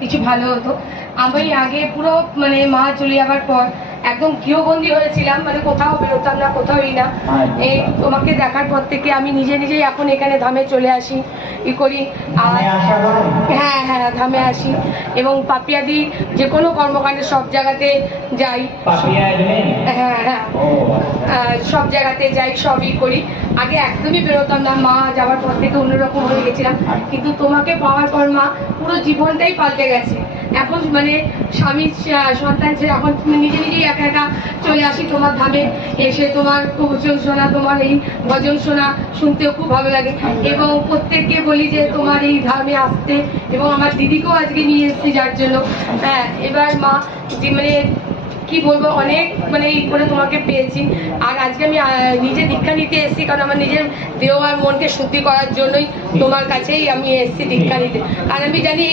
কিছু ভালো হতো। আমি আগে পুরো মানে মা চলে যাবার পর একদম গৃহবন্দী হয়েছিলাম, মানে কোথাও বেরোতাম না, কোথাওই না। এই তোমাকে দেখার পর থেকে আমি নিজেই এখন এখানে ধামে চলে আসি, ই করি। আর হ্যাঁ হ্যাঁ, ধামে আসি এবং পাপিয়াদি যে কোনো কর্মকাণ্ডে সব জায়গাতে যাই। হ্যাঁ হ্যাঁ, সব জায়গাতে যাই, সবই করি। আগে একদমই বেরোতাম না, মা যাওয়ার পর থেকে অন্যরকম হয়ে গেছিলাম, কিন্তু তোমাকে পাওয়ার পর মা পুরো জীবনটাই পাল্টে গেছে। এখন মানে স্বামী সন্তান ছেড়ে এখন নিজেই একা একা চলে আসি তোমার ধামে, এসে তোমার প্রবচন শোনা, তোমার এই ভজন শোনা শুনতেও খুব ভালো লাগে। এবং প্রত্যেককে বলি যে তোমার এই ধামে আসতে, এবং আমার দিদিকেও আজকে নিয়ে এসেছি যার জন্য। হ্যাঁ, এবার মা যে মানে কি বলবো, অনেক মানে এই করে তোমাকে পেয়েছি। আর আজকে আমি নিজে দীক্ষা নিতে এসেছি, কারণ আমার নিজের দেহ আর মনকে শুদ্ধি করার জন্যই তোমার কাছেই আমি এসেছি দীক্ষা নিতে। আর আমি জানি